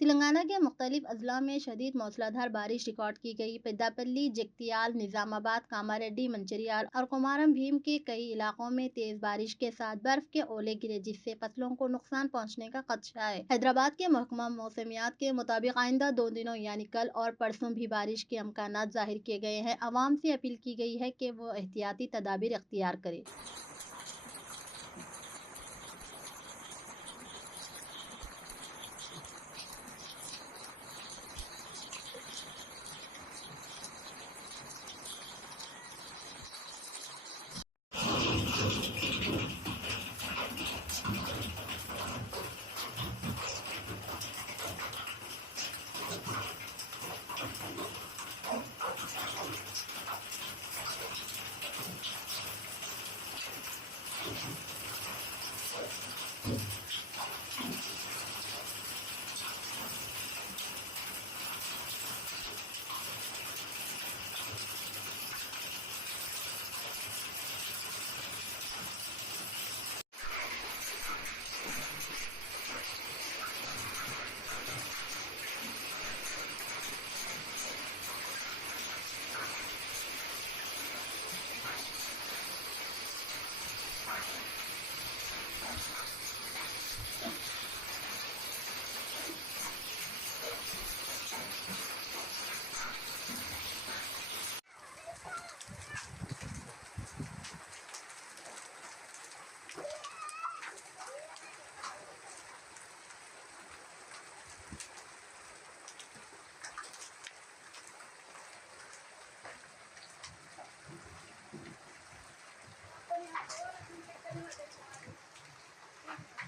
तेलंगाना के मुख्तलिफ अजला में शदीद मूसलाधार बारिश रिकॉर्ड की गई। पेद्दापल्ली, जगतियाल, निजामाबाद, कामारेड्डी, मंचिरियाल और कुमारम भीम के कई इलाकों में तेज बारिश के साथ बर्फ के ओले गिरे, जिससे फसलों को नुकसान पहुंचने का खदशा है। हैदराबाद के महकमा मौसमियात के मुताबिक आइंदा 2 दिनों यानी कल और परसों भी बारिश के अमकानात जाहिर किए गए हैं। अवाम से अपील की गई है कि वो एहतियाती तदाबीर अख्तियार करे।